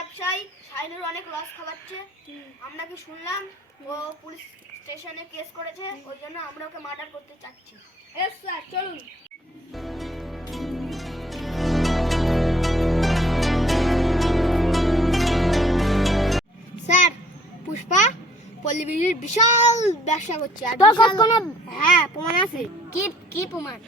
ব্যবসায়ী শাহিনুর অনেক লস খাওয়াচ্ছে। আমরা কি শুনলাম ও পুলিশ স্টেশনে কেস করেছে, ওই জন্য আমরা ওকে মার্ডার করতে চাচ্ছি। এস স্যার, চলুন। স্যার, পুষ্পা পল্লী বিশাল ব্যবসা করছে। তোর কাছে কোনো হ্যাঁ, প্রমাণ আছে। কি প্রমাণ?